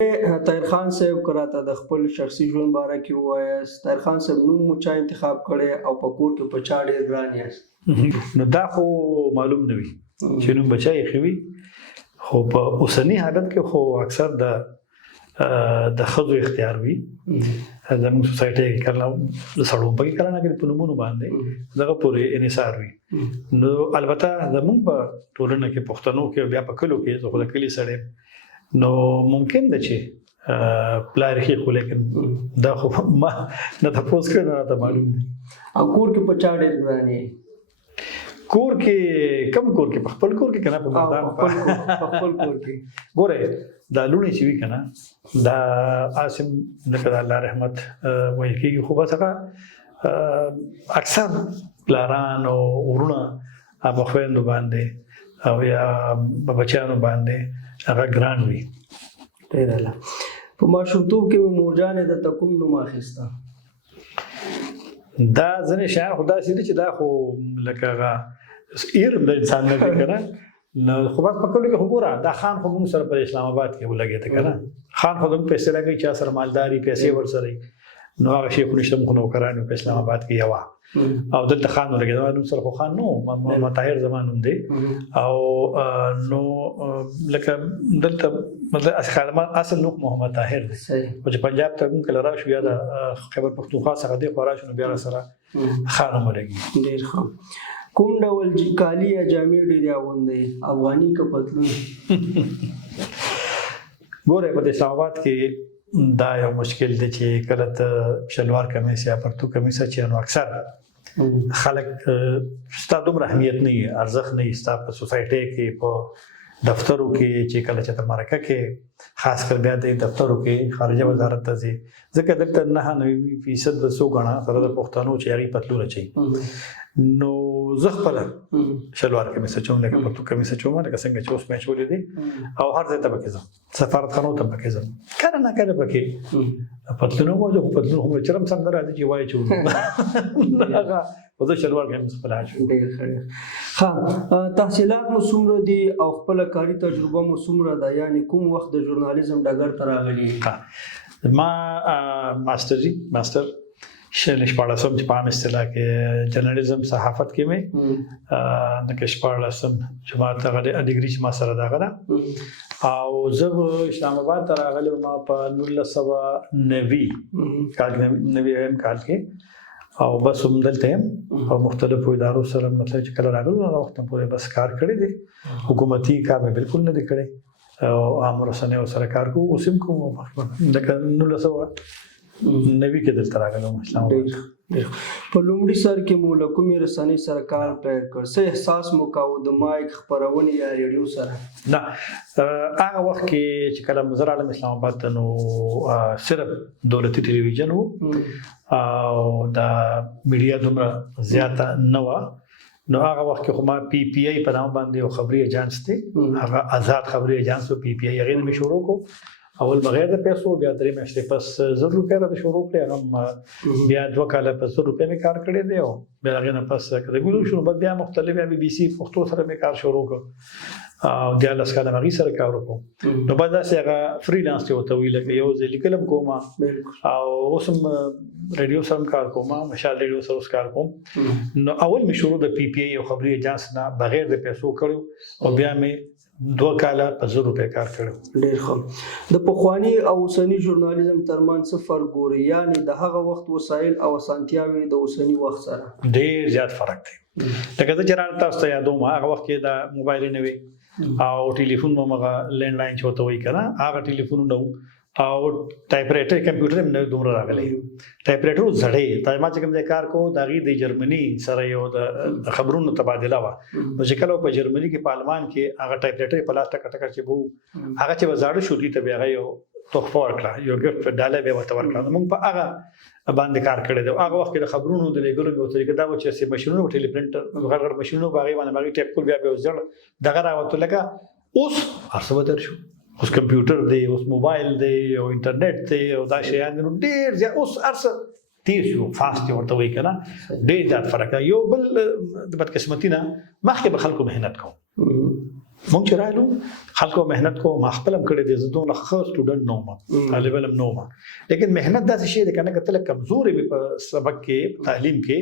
طاهر خان صاحب کراته د خپل شخصي ژوند باره کې ووایاست. طاهر خان صاحب نوم مو چا انتخاب کړی او په کور کې په چا ډېر ګران یاست؟ نو دا خو معلوم نه وي چې نوم بچا یې ښه وي، خو په اوسني حالت کې خو اکثر د ښځو اختیار وي. زموږ سوسایټي کې کله د سړو پکې کله نه کې په نومونو باندې دغه پورې انحصار وي. نو البته زموږ په ټولنه کې پښتنو کې بیا په کلو کې زه خو د کلي سړی نو ممکن ده چې پلار یې خو، لیکن دا خو ما نه تاسو کړه نه ته معلوم دي. او کور کې په چا ډېر ګران یې؟ کور کې کم کور کې په خپل کور کې کنه په میدان په خپل کور کې ګوره دا لونی چې وی کنه دا عاصم نکړه الله رحمت وایي کې خو بس هغه اکثر پلاران او ورونه ابو خويندو باندې او یا بچانو باندې هغه ګران وي. ډېر اعلی. په ماشومتوب کې مو مورجانې د تکوم نوم اخیسته؟ دا ځنې شیان خو داسې دي چې دا خو لکه هغه ایرم د انسان نه دی که نه. نو خو بس په کلو کې خو ګوره دا خان خو موږ سره په اسلام آباد کې ولګېده که نه. خان خو زموږ پیسې لګوي چا سره مالداري پیسې ورسره نو هغه شی خو نشته. موږ نوکران یو په اسلام آباد کې یوه او دلته خان ولګېده. نوم سره خو خان نو مطاهر زما نوم دی او نو لکه دلته مطلب اصل نوم محمد طاهر دی. او چې پنجاب ته موږ کله راشو یا د خیبر پښتونخوا څخه دی خو راشو نو بیا سره خان هم ولګي. ډېر ښه. کوم ډول کالي یا جامې ډېرې اغوندئ، افغاني که پتلون؟ ګوره په اسلام آباد کې دا یو مشکل دی چې کله ته شلوار کمیس یا پرتو کمیس چې نو اکثر خلک ستا دومره اهمیت نه وي، ارزښت نه وي ستا په سوسایټۍ کې په دفترو کې چې کله چې ته مرکه کې خاص کر بیا د دفترو کې خارجه وزارت ته ځي ځکه دلته 99% د څو غاڼه سره د پښتنو چې هغې پتلون اچوي. نو زه خپله شلوار کمیس اچوم لکه پرتو کمیس اچوم لکه څنګه چې اوس مې اچولې دي او هر ځای ته پکې ځم، سفارتخانو ته پکې ځم، کله نه کله پکې پتلون وواچوم. خو پتلون خو چرم سم نه راځي چې وایي چې هغه خو زه شلوار کمیس خپله اچوم. ډېر ښه. ښه، تحصیلات مو څومره دي او خپله کاري تجربه مو څومره ده؟ یعنې کوم وخت د ژورنالیزم ډګر ته راغلي؟ ما ماستر شپاړسم چې په عام اصطلاح کې جرنالیزم صحافت کې مې د شپاړسم جماعت هغه ډیګري چې ما سره ده هغه ده او زه اسلام آباد ته راغلم په 1990 کال کې او بس همدلته یم او مختلفو ادارو سره مطلب چې کله راغلو هغه وخت پورې بس کار کړی دی. حکومتي کار مې بالکل نه دی کړی او عام رسنیو سره کار کوم اوس هم کوم لکه 1990 کې دلته راغلم اسلام آباد. په لومړي سر کې مو له کومې رسنۍ سره کار پیل کړ؟ څه احساس مو کاوه د مایک خپرونې یا ریډیو سره؟ نه هغه وخت کې چې کله زه راغلم اسلام آباد ته نو صرف دولتي ټلویزیون و او دا میډیا دومره زیاته نه وه. نو هغه وخت کې خو ما پی پی آی په نام باندې یو خبري ایجانس دی، هغه آزاد خبري ایجانس و پی پی آی هغې مې شروع کړو. اول بغیر د پیسو، بیا 3 میاشتې پس 1000 روپۍ راته شروع کړې، هغه بیا 2 کاله په 100 روپۍ مې کار کړی دی او بیا هغې نه پس ریګولر شو. بس بیا مختلف بیا بي بي سي پښتو سره مې کار شروع کړ او 14 کاله هغې سره کار وکړو. نو بس داسې هغه فریلانس یې ورته وایي، لکه یو ځای لیکل هم کوم او اوس هم ریډیو سره هم کار کوم، مشال ریډیو سره اوس کار کوم. نو اول مې شروع د پی پی آی او خبري ایجانس نه بغیر د پیسو کړو او بیا مې 2 کاله په 100 روپۍ کار کړو. ډېر ښه. د پخواني او اوسني ژورنالیزم ترمنځ څه فرق ګورئ؟ یعنې د هغه وخت وسایل او اسانتیاوې د اوسني وخت سره؟ ډېر زیات فرق دی. لکه زه چې تاسو ته یادوم هغه وخت کې د موبایل نه وي او ټلیفون مو هغه لینډ لاین چې ورته وایي که نه، هغه ټلیفونونه وو او ټایپ رایټر کمپیوټر هم نه دومره راغلی. ټایپ رایټر زړې ما چې کوم ځای کار کوو د هغې د جرمني سره یو د خبرونو تبادله وه. نو چې کله په جرمني کې په آلمان کې هغه ټایپ رایټر په لاس ټکه ټکه چې به هغه چې به زاړه شو دي ته بیا هغه یو تحفه ورکړه، یو ګفټ ډالۍ به یې ورته ورکړه. موږ په هغه باندې کار کړی دی. هغه وخت کې د خبرونو د لیږلو یو طریقه دا وه چې مشینونه و ټیلی پرنټر غټ غټ مشینونه په هغې باندې به هغې ټایپ کول بیا به یو زړ دغه راوته. لکه اوس هر څه بدل شو، اوس کمپیوټر دی، اوس موبایل دی او انټرنیټ دی او دا شیان دي. نو ډېر زیات اوس هر څه تیر شو، فاسټ ورته وایي که نه، ډېر زیات فرق دی. یو بل د بدقسمتي نه مخکې به خلکو محنت کوم مونږ چې رالو خلکو مهنت کو ما خپل هم کړی دی زه دومره ښه سټوډنټ نه وم طالب علم نه وم لیکن مهنت داسې شی دی کنه که ته کمزورې وي په سبق کې تعلیم کې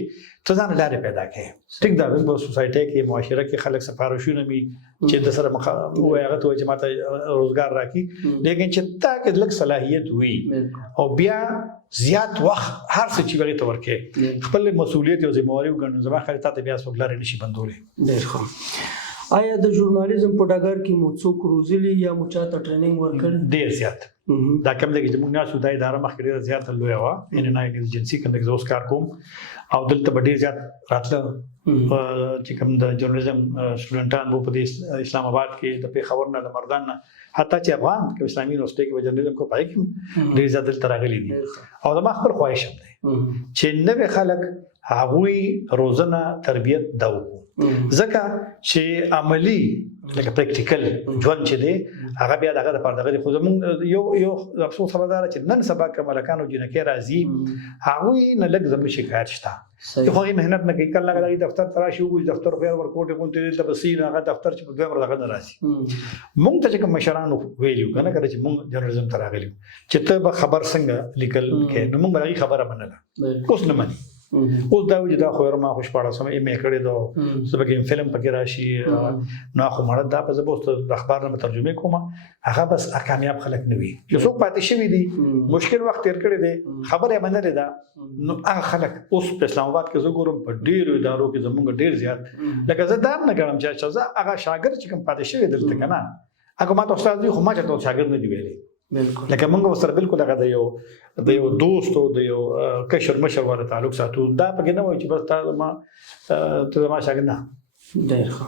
ته ځان لارې پیدا کړې ټیک دا په سوسایټي کې معاشره کې خلک سفارشونه وي چې د سره وایي هغه ته وایي چې ماته روزګار راکړي لیکن چې تا کې لږ صلاحیت وي او بیا زیات وخت هر څه چې هغې ته ورکړې خپل مسؤلیت او ذمہواري وګڼو زما خیال تا ته بیا څوک لارې نشي بندولی. ډېر ښه. آیا د ژورنالیزم په ډګر کې مو څوک روزلي یا مو چاته ټریننګ ورکړی؟ ډېر زیات. دا کوم دی چې موږ ناسو دا اداره مخکې ډېره زیاته لویه وه ان آی ایجنسي کوم زه اوس کار کوم او دلته به ډېر زیات راتله چې کوم د ژورنالیزم سټوډنټان وو په دې اسلام آباد کې د پېښور نه د مردان نه حتی چې افغان کې اسلامي یونیورسټۍ کې ژورنالیزم کو پای کې ډېر زیات دلته راغلي دي او زما خپل خواهش هم دی چې نوې خلک هغوی روزنه تربیت دا وکړو ځکه چې عملی لکه پریکټیکل ژوند چې دی هغه بیا دغه لپاره دغه خو زموږ یو افسوس خبردار چې نن سبا که ملکان او جنکۍ راځي هغوی نه لږ زموږ شکایت شته خو هغوی محنت نه کوي کله هغه دفتر ته راشي وګوري دفتر خو یې ورکوټې غونډې دلته بسي نه هغه دفتر چې په دویم ورځ هغه نه راشي موږ ته چې کوم مشرانو ویلي وو که نه کله چې موږ جرنالیزم ته راغلي وو چې ته به خبر څنګه لیکل کوې نو موږ به هغې خبره منله اوس نه مني اوس دا وایي چې دا خو ما خو شپاړسمه ایم ای کړې ده زه به کې فلم پکې راشي نو خو مړه دا به زه به اوس د اخبار نه ترجمې کوم هغه بس کامیاب خلک نه وي چې څوک پاتې شوي دي مشکل وخت تېر کړی دی خبره یې منلې ده نو هغه خلک اوس په اسلام آباد کې زه ګورم په ډېرو ادارو کې زموږ ډېر زیات لکه زه دا هم نه ګڼم چې زه هغه شاګرد چې کوم پاتې شوی دلته که نه هغه ما ته استاد دی خو ما چېرته شاګرد نه دی ویلی لکه موږ ورسره بالکل هغه د یو دوست او د یو کشر مشر واره تعلق ساتو دا پکې نه وایي چې بس ته زما شاګرد نه. ډېر ښه.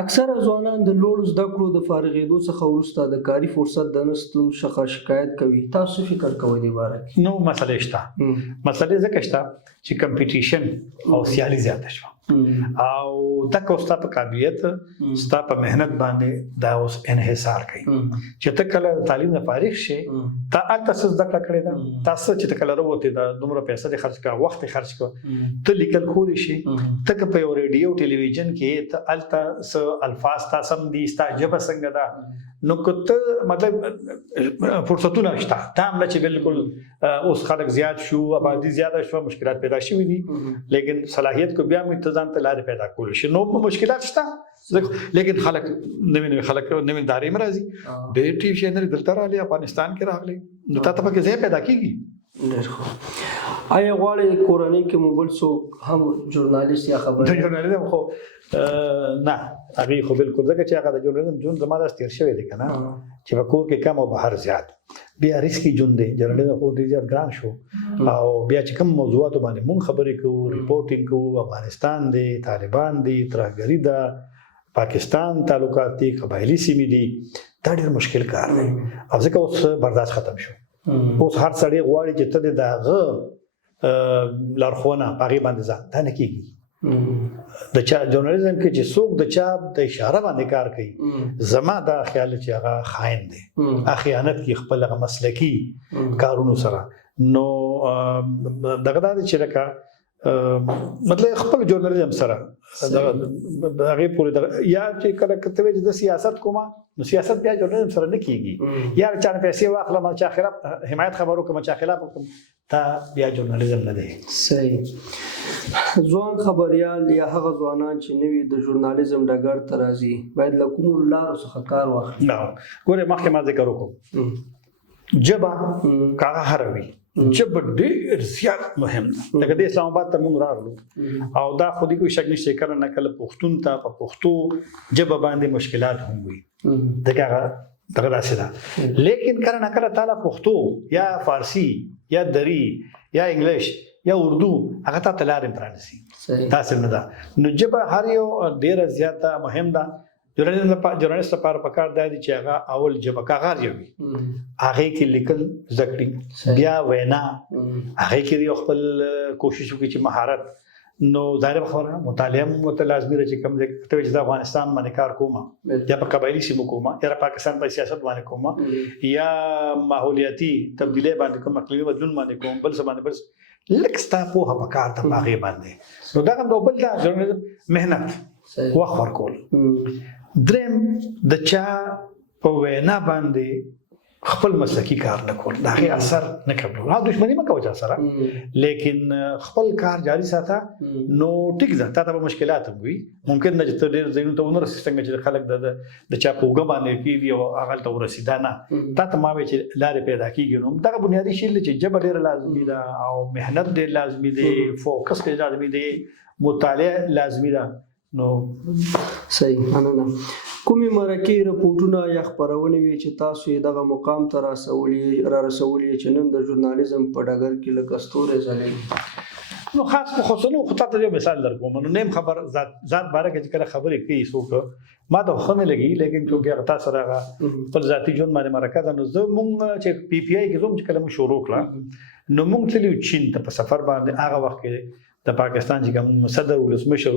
اکثره ځوانان د لوړو زده کړو د فارغېدو څخه وروسته د کاري فرصت د نشتون څخه شکایت کوي تاسو فکر کوئ دې باره کې؟ نو مسلې شته مسلې ځکه شته چې کمپټیشن او سیالي زیاته شوه او تک ستا په قابلیت ستا په محنت باندې دا اوس انحصار کوي چې ته کله تعلیم نه فارغ شې تا هلته څه زده کړه کړې ده تاسو چې ته کله راوتې ده دومره پیسې دې خرڅ کړه وخت دې خرڅ کړه ته لیکل کولی شې ته که په یو ریډیو ټلویزیون کې ته هلته څه الفاظ تا سم دي ستا ژبه څنګه ده نو که ته مطلب فرصتونه شته دا هم نه چې بالکل اوس خلک زیات شو آبادي زیاته شوه مشکلات پیدا شوي دي لیکن صلاحیت کو بیا هم ته ځان ته لارې پیدا کولی شي نو مشکلات شته لیکن خلک نوې خلک نوې ادارې هم راځي ډېر ټي وي چینل دلته راغلي افغانستان کې راغلي نو تا ته پکې ځای پیدا کېږي. ډېر ښه. آیا غواړئ کورنۍ کې مو بل څوک هم ژورنالیست یا خبر د ژورنالیزم خو نه هغې خو بالکل ځکه چې هغه د ژورنالیزم ژوند زما داسې تېر شوی دی که نه چې په کور کې کم او بهر زیات بیا ریسکي ژوند دی ژورنالیزم خو ډېر زیات ګران شو او بیا چې کوم موضوعاتو باندې مونږ خبرې کوو ریپورټینګ کوو افغانستان دی طالبان دی ترهګري ده پاکستان تعلقات دي قبایلي سیمې دي دا ډېر مشکل کار دی او ځکه اوس برداشت ختم شو اوس هر سړی غواړي چې ته د هغه لارښوونه په هغې باندې ځه دا نه کېږي د چا ژورنالیزم کې چې څوک د چا د اشاره باندې کار کوي زما دا خیال چې هغه خاین دی هغه خیانت کوي خپل هغه مسلکي کارونو سره نو دغه دا دی چې لکه مطلب خپل ژورنالیزم سره هغې پورې یا چې کله ته وایې چې زه سیاست کوم نو سیاست بیا ژورنالیزم سره نه کېږي یا چا نه پیسې واخلم چا خلاف حمایت خبر وکړم چا خلاف وکړم دا بیا ژورنالیزم نه دی. صحیح. ځوان خبریال یا هغه ځوانان چې نوي د ژورنالیزم ډګر ته راځي باید له کومو لارو څخه کار واخلي؟ ګورې مخکې ما ذکر وکړو ژبه که هغه هره وي ژبه ډېر زیات مهم ده لکه د اسلام آباد ته موږ راغلو او دا خو دې کوئی شک نشته کله نه کله پښتون ته په پښتو ژبه باندې مشکلات هم وي ځکه هغه دغه داسې ده لیکن کله نه کله تعالی پښتو یا فارسي یا دری یا انګلیش یا اردو هغه ته لارې پرانیسي داسې نه ده نو ژبه هر یو ډېره زیاته مهم ده ژورنالیست لپاره پکار دا دی چې هغه اول ژبه که هغه هر یو وي هغې کې لیکل زده کړي بیا وینا هغې کې یو خپل کوشش وکړي چې مهارت نو ظاهره خبره مطالعه هم ورته لازمي ده چې کوم ځای ته چې د افغانستان باندې کار کوم یا په قبایلي سیمو کوم یا پاکستان په سیاست باندې کوم یا ماحولیاتي تبدیلی باندې کوم اقلیمي بدلون باندې کوم بل څه باندې بل لږ ستا پوهه پکار ده هغې باندې نو دغه بل دا ژورنالیزم محنت وخت ورکول دریم د چا په وینا باندې خپل مسلکی کار نه کول دا هغه اثر نه کوي. ها دښمنی مکه وجه سره لیکن خپل کار جاری ساته نو ټیک ده. تا ته مشکلات وي ممکن نه چې ډېر زینو ته ونر سیستم چې خلک د چا په وګ باندې کیږي او هغه ته ورسیدا نه تا ته ما وی چې لارې پیدا کیږي. نو دا بنیادی شی چې جبر ډېر لازمي ده او مهنت ډېر لازمي دی، فوکس ډېر لازمي دی، مطالعه لازمي ده. نو صحیح مننه. کومې مرکې رپورټونه یا خپرونې وي چې تاسو یې دغه مقام ته را رسولي چې نن د ژورنالیزم په ډګر کې لکه ستوري ځلوي؟ نو خاص په خصوصو خو تاسو یو مثال درکوم. نو نیم خبر ذات باره کې کله خبرې کوي څوک ما د خو نه لګي لیکن چې تاسو راغه خپل ذاتي ژوند باندې مرکه ده. نو زه مونږ چې پی پی آی کې زوم چې کله مو شروع کړه نو مونږ تلو چین ته په سفر باندې هغه وخت کې د پاکستان چې کوم صدر ولسمشر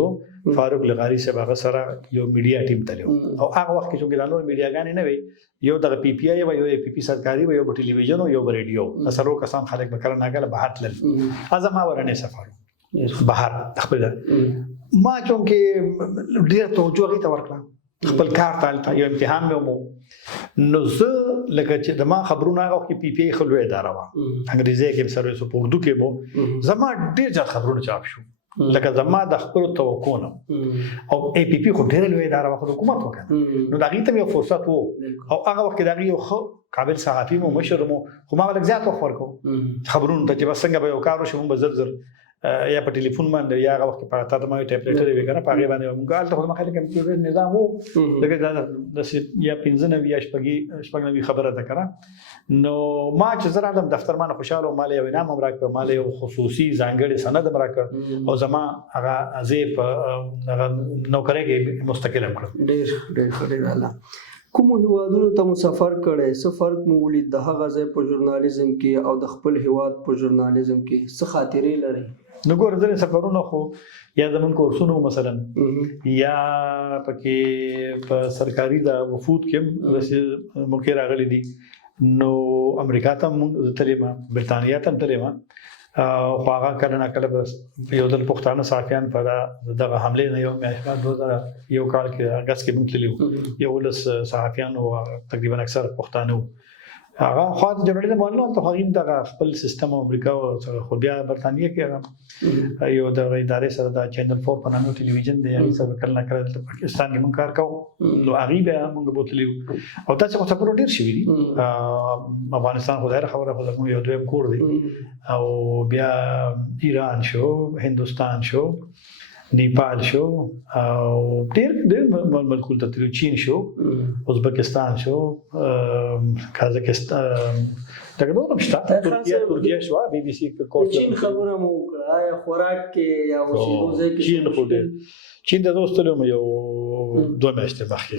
فاروق لغاری صاحب هغه سره یو میډیا ټیم تلو او هغه وخت کې چې د نور میډیاګانې نه وي یو د پی پی آی او یو پی پی سرکاري او یو ټلویزیون او یو ریډیو سره کسان خلک به کړه ناګل بهر تلل ازما ورنه سفر بهر خپل ما چون کې ډیر توجه غي ته ورکړه خپل کار ته یو امتحان مې ومو. نو زه لکه چې د ما خبرونه هغه کې پی پی آی خلوی اداره وا انګریزي کې سرویس په اردو کې مو زما ډیر ځله خبرونه چاپ شو لکه زما د خپل توقع نه او ای پی پی خو ډیر لوی اداره وا حکومت وکړه. نو دا غي ته یو فرصت وو او هغه وخت دا یو قابل صحافي مو مشر مو خو ما ولګ زیات وخت ورکو خبرونه ته چې څنګه به یو کار وشو مو زر یا په ټلیفون باندې یا هغه وخت په تاسو باندې ټیپلیټر وی کنه په هغه باندې موږ حالت خو مخالفه کمپیوټر نظام وو دغه د یا 15 یا شپږ خبره ده کړه. نو ما چې زه راغلم دفتر باندې خوشاله مال یو انعام راکړ مال یو خصوصي ځانګړي سند راکړ او زما هغه ازې په نوکری کې مستقل کړم. ډېر اعلی. کوم هیوادونو ته مو سفر کړی؟ څه فرق مو ولید د هغه ځای په ژورنالیزم کې او د خپل هیواد په ژورنالیزم کې؟ څه خاطرې لري؟ نو ګور ځل سفرونه خو یا زمون کورسونو مثلا یا پکې په سرکاري د وفود کې موږ راغلي دي. نو امریکا ته موږ تللی ما، برتانیا ته تللی ما خو هغه کله نه کله بس یو ځل پښتانه صحافیان په دغه حمله نه یو میاشت 2000 یو کال کې اگست کې موږ تللی یو ولس صحافیان او تقریبا اکثر پښتانه هغه خو د جرنالیزم ولنو ته هغه دغه خپل سیستم امریکا او خو بیا برتانیا کې یو د ادارې سره د چینل 4 په نامه ټلویزیون دی هغه سره کله نه کله پاکستان کې موږ کار کوو. نو هغه بیا موږ بوتلیو او تاسو خو سفر ډیر شوی دي. افغانستان خو ډیره خبره خو موږ یو دویم کور دی او بیا ایران شو، هندوستان شو، نیپال شو او ډیر ملکونو ته تلو، چین شو، ازبکستان شو، قازقستان دغه نور مشته، ترکیه شو، بي بي سي کورس. چین خبره مو کړه یا خوراک کې یا اوسېدو ځای کې؟ چین خو ډیر چین د دوستلو یو 2 میاشتې مخکې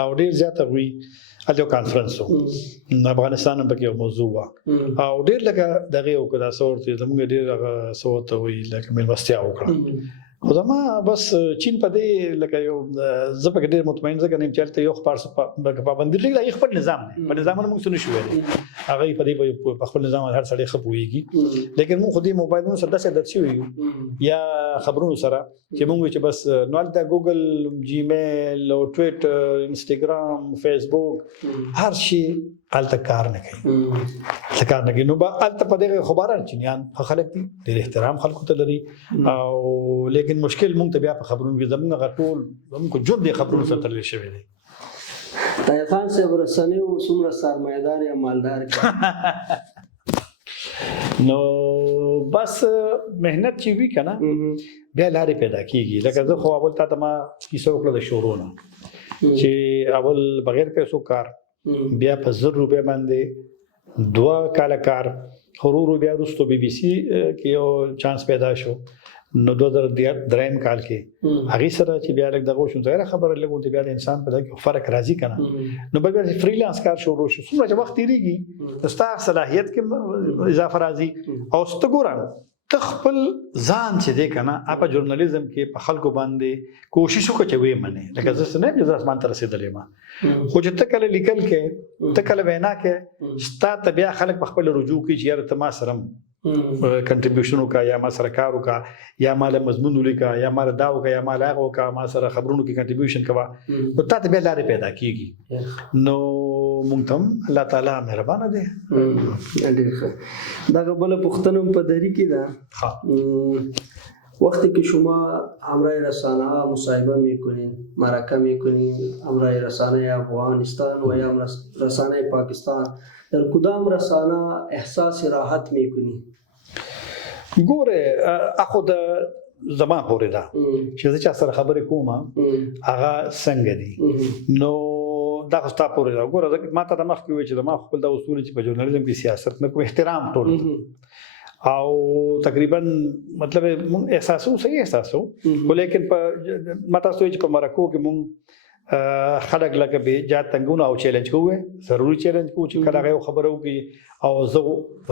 او ډیر زیاته وی اته کانفرنس وو. افغانستان په کې یو موضوع وا او ډیر لکه دغه یو کدا صورت زموږ ډیر هغه صورت وی لکه ملمستیا وکړه. خو ما بس چین په دې لکه یو زپک ډیر مطمئن ځکه نه چلته یو خبر څه پابندي لري خپل نظام دی په نظام موږ څه نشو ویلي هغه په دې په خپل نظام هر سړی خپويږي. لیکن موږ خو دې موبایلونو سره داسې درڅ ویو یا خبرونو سره چې موږ چې بس نو د ګوګل، جیمیل او ټویټر، انستګرام، فیسبوک هر شي الته کار نه کوي نو با الته په دغه خبران چینیان خلک دي ډېر احترام خلکو ته لري او لیکن مشکل مونږ ته بیا په خبرونو کې زمونږ غټول زمونږ جوړ دي خبرونو سره تلل شوی دی. طاهر خان صاحب رسنۍ او څومره سرمایدار یا مالدار نو بس مهنت چې وی کنه بیا لارې پیدا کیږي. لکه زه خو اول ته ما کیسه وکړه د شورونه چې اول بغیر پیسو کار بیا په 1000 روپیا باندې 2 کال کار خورو بیا وروسته بي بي سي کې یو چانس پیدا شو. نو 2003 کال کې هغه سره چې بیا لګ دغه شو ځای خبره لګو ته بیا د انسان په دغه فرق راځي کنه نو بیا فریلانس کار شروع شو. څومره چې وخت تیریږي ستا صلاحیت کې اضافه راځي او ستګوران تخپل ځان چې دی کنه اپا ژورنالیزم کې په خلکو باندې کوشش وکړي چې وې منه لکه زه نه چې اسمان ته رسیدلې ما خو چې تکل لیکل کې تکل وینا کې ستا ته بیا خلک په خپل رجوع کوي چې یاره ته ما سره کنټریبیوشن وکا یا ما سره کار وکا یا مال مضمون ولیکا یا مال دا وکا یا مال هغه وکا ما سره خبرونو کې کنټریبیوشن کوا نو تاسو به لارې پیدا کیږي نو مونږ ته الله تعالی مهربان دی. ډېر ښه. دا بل پښتنو په دری کې ده وقتی که شما همراه رسانه ها مصاحبه میکنین، معرکه میکنین، همراه رسانه افغانستان و یا رسانه پاکستان، در کدام رسانه احساس راحت میکنین؟ ګوره اخو د زما پورې ده چې زه چا سره خبرې کوم هغه څنګه دي نو دا خو ستا پورې ده. ګوره ما ته د مخکې وایي چې د ما خپل دا اصول چې په ژورنالیزم کې سیاست نه کوم احترام ټول او تقریبا مطلب مونږ احساسو صحیح احساسو خو لیکن په ما تاسو چې په مرکو کې مونږ خلک لکه به جات تنګونه او چیلنج کوو ضروري چیلنج کوو چې کله هغه خبره وکړي او زه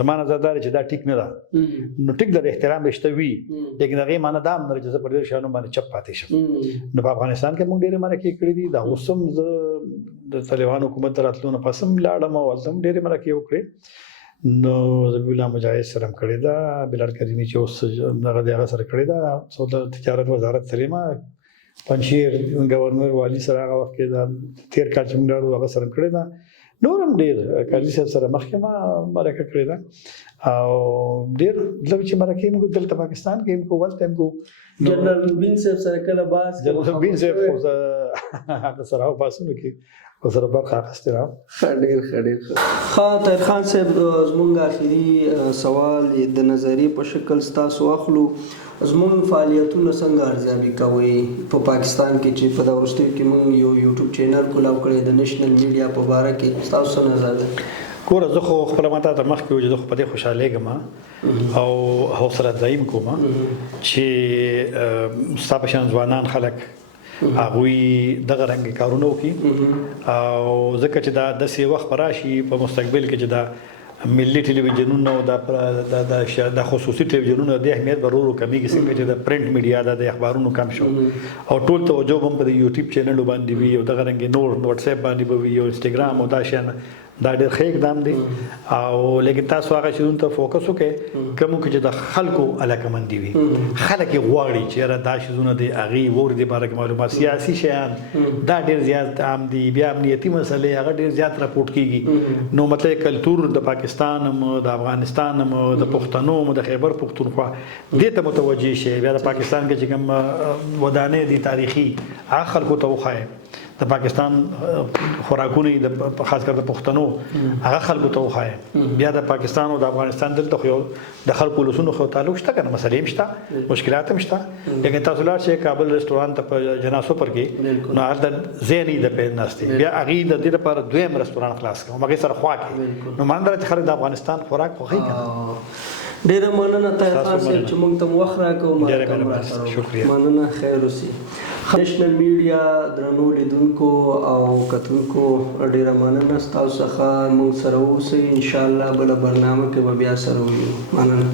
زمانه زدار چې دا ټیک نه ده نو ټیک د احترام رشته وي لیکن هغه معنی دا نه چې زه پر دې شانو باندې چپ پاتې شم. نو په افغانستان کې مونږ ډېر مرکې کړې دي دا اوسم زه د طالبان حکومت راتلو نه پسم لاړم او زم ډېر مرکې وکړې نو زبیح الله مجاهد سره کړې ده بلال کریمی چې اوس دغه دغه سره کړې ده څو د تجارت وزارت سره ما پنځیر گورنر والی سره هغه وخت کې دا تیر کال چې موږ هغه سره کړې ده نورم ډېر قاضي صاحب سره مخکې ما مرکه کړې ده او ډېر مطلب چې مرکې موږ دلته پاکستان کې موږ ولته موږ جنرال مبین صاحب سره کله باز جنرال مبین صاحب هغه سره او پاسونه کې وزره برخه اخیستې راو. ډېر ښه ډېر ښه. طاهر خان صاحب زموږ آخري سوال د نظریې په شکل ستاسو اخلو زموږ فعالیتونه څنګه ارزیابي کوئ په پاکستان کې چې په دا وروستیو کې موږ یو یوټیوب چینل کولاو کړی د نېشنل میډیا په باره کې ستاسو څه نظر ده؟ ګوره زه خو خپله ماته ته مخکې وایي چې زه خو په دې خوشحالېږم او حوصله افزایي م کوم چې ستا په شان ځوانان خلک هغوی دغه رنګ کارونه وکړي او ځکه چې دا داسې وخت به راشي په مستقبل کې چې دا ملي ټلویزیونونه او د خصوصي ټلویزیونونه د اهمیت به ورو ورو کمیږي څنګه چې د پرنټ میډیا د اخبارونو کم شو او ټول توجه به هم په د یوټیوب چینلو باندې وي او دغه رنګې نور وټس اپ باندې به وي او انسټاګرام او دا شیان دا ډېر ښه اقدام دی او لیکن تاسو هغه شیانو ته فوکس وکړئ کوم چې د خلکو علاقمندي وي خلک یې غواړي چې یاره دا شیزونه دی هغې وور دې باره کې معلومات سیاسي شیان دا ډېر زیات عام دي بیا امنیتي مسلې هغه ډېر زیات راپورټ کیږي نو مطلب کلتور د پاکستان هم د افغانستان هم د پښتنو هم د خیبر پښتونخوا دې ته متوجه شي بیا د پاکستان کې چې کوم ودانې دي تاریخي هغه خلکو ته وښایي د پاکستان خوراکونه د خاص کر د پښتنو هغه خلکو ته وښایي بیا د پاکستان او د افغانستان دلته خو د خلکو لسونو خو تعلق شته که نه مسلې هم شته مشکلات هم شته لیکن تاسو لاړ شئ کابل رستورانت ته په جناسو پر کې نو هلته ځای نه وي د پې ناستې بیا هغې د دې لپاره دویم رستوران خلاص کړم هغې سره خوا کې نو معنی دا چې خلک د افغانستان خوراک خوښوي که نه. ډېره مننه طاهر خان صاحب چې موږ ته وخت راکړو مرکه مو راکړو مننه خیر اوسي. نېشنل میډیا درنو لیدونکو او کتونکو ډېره مننه ستاسو څخه موږ سره اوسئ انشاءالله بله برنامه کې به بیا سره ووینو. مننه.